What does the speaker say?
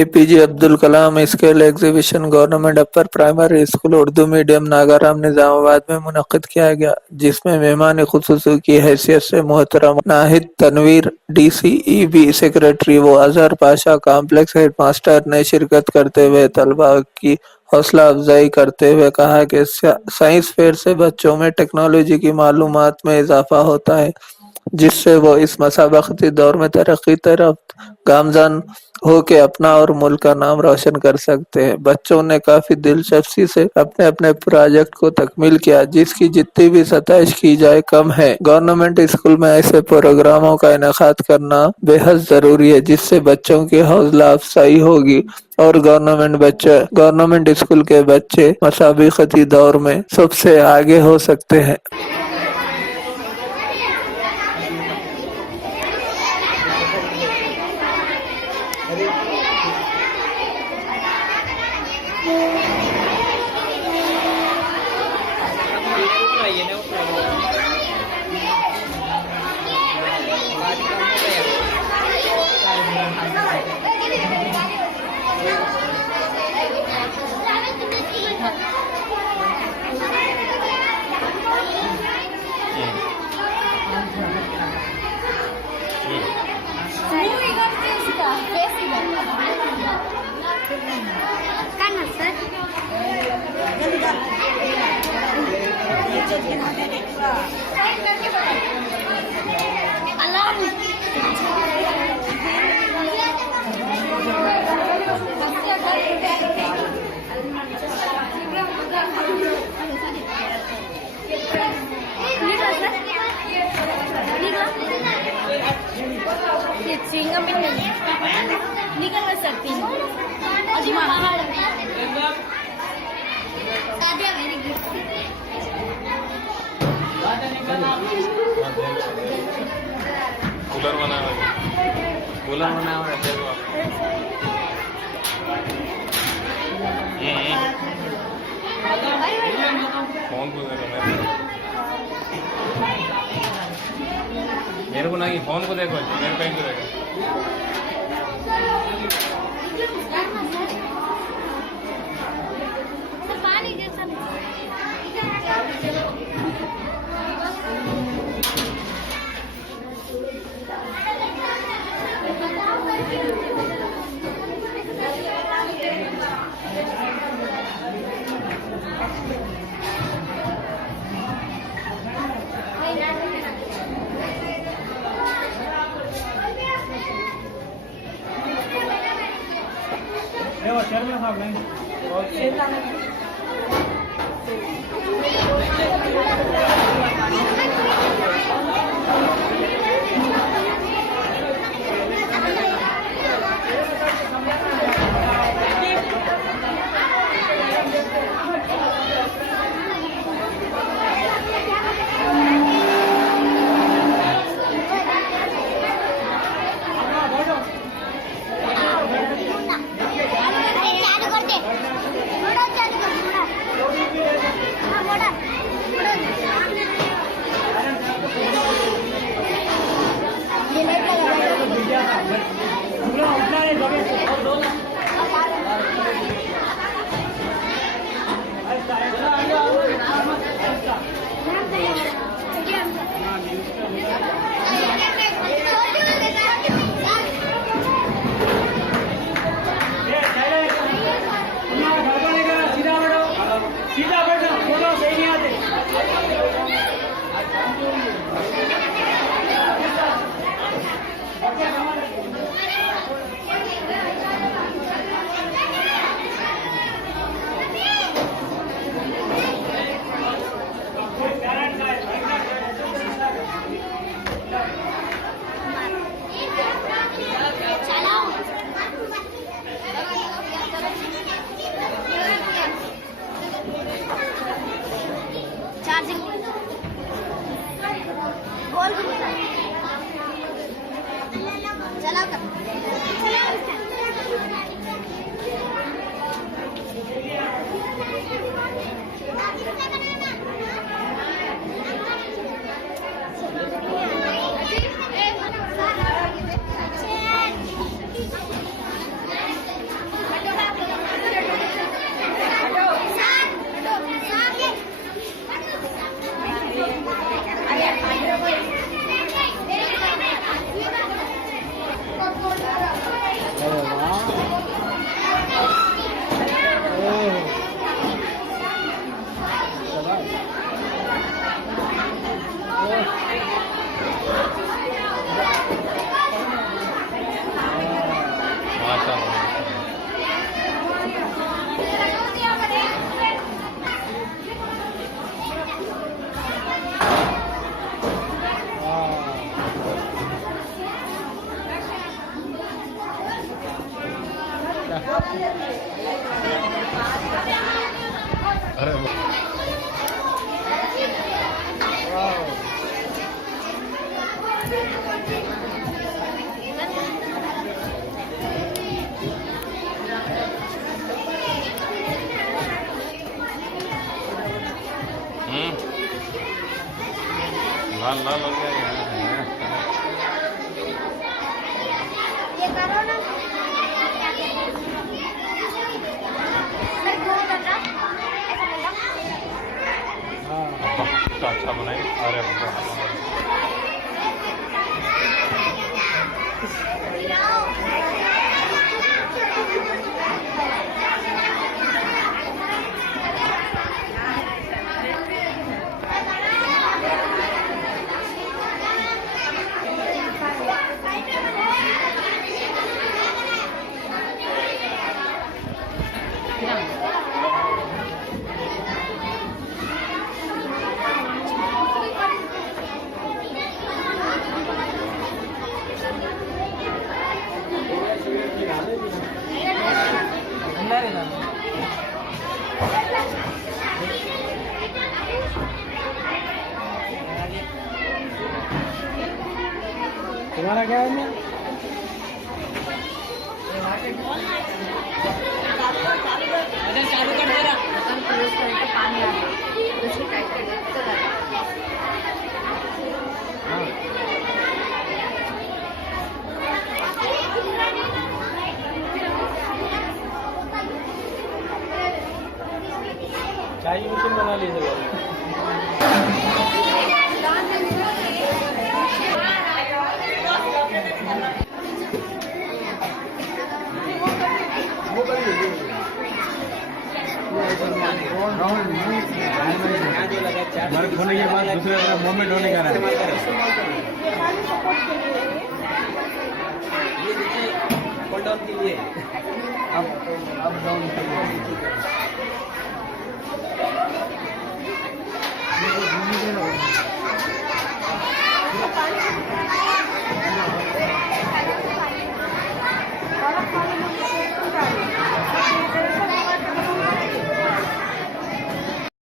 एपीजे अब्दुल कलाम स्केल exhibition government upper primary school Urdu medium Nagaram Nizamabad में मुनक्किद किया गया, जिसमें मेहमान खुसूसी की हैसियत से मोहतरम नाहिद तनवीर डीसीईबी सेक्रेटरी व अजहर पाशा कॉम्प्लेक्स हेडमास्टर ने शिरकत करते हुए तलबा की हौसला अफजाई करते हुए कहा कि साइंस फेयर से बच्चों में टेक्नोलॉजी की मालूमात में इजाफा होता है, जिससे वो इस मसाबकती दौर में तरक्की तरफ गामजान हो के अपना और मुल्क का नाम रोशन कर सकते हैं। बच्चों ने काफी दिलचस्पी से अपने अपने प्रोजेक्ट को तकमील किया, जिसकी जितनी भी सतह की जाए कम है। गवर्नमेंट स्कूल में ऐसे प्रोग्रामों का इनेकाद करना बेहद जरूरी है, जिससे बच्चों की हौसला अफजाई होगी और गवर्नमेंट स्कूल के बच्चे मसाबकती दौर में सबसे आगे हो सकते हैं। निकल सकती हूँ अजी मामा कूलर बना हुआ है देखो फोन को देखो मेरे को नहीं, फोन को देखो, मेरे पे को देखो। अरे लाल लाल हो गया ये करो ना कितना अच्छा बनाई। अरे तुम्हारा क्या है ना चालू कर दे रहा पानी आ उसको टाइट कर दे चाय की मशीन बना ली हमारे खोने के बाद दूसरे तरफ मूवमेंट होने का रहा है। अब डाउन के लिए